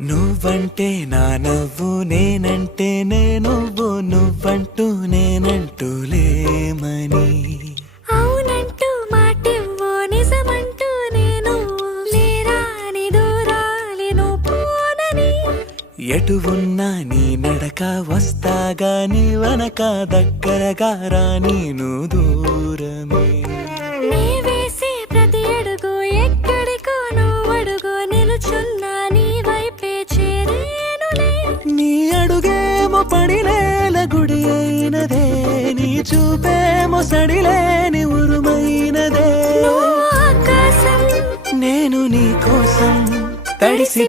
నువ్వంటే నా నవ్వు నేనంటే నువ్వు నువ్వంటూ నేనంటూ లేమని అవునంటూ మాటివ్వు నిజమంటూ నేను లేరాని దూరాలి నువ్వు పోనని ఎటు ఉన్నా నీ నడక వస్తాగా నీ వనక దగ్గరగా రాని నువ్వు దూరమే నీ వేసే ప్రతి అడుగు ఎక్కడికో నువ్వు అడుగు నిలుచున్నా నీ వైపే చేరేనులే నీ అడుగేమో పడిలేల గుడి అయినదే నీ చూపేమో సడిలేని ఉరుమైనదే నువ్వు ఆకాశం నేను నీ కోసం తడిసి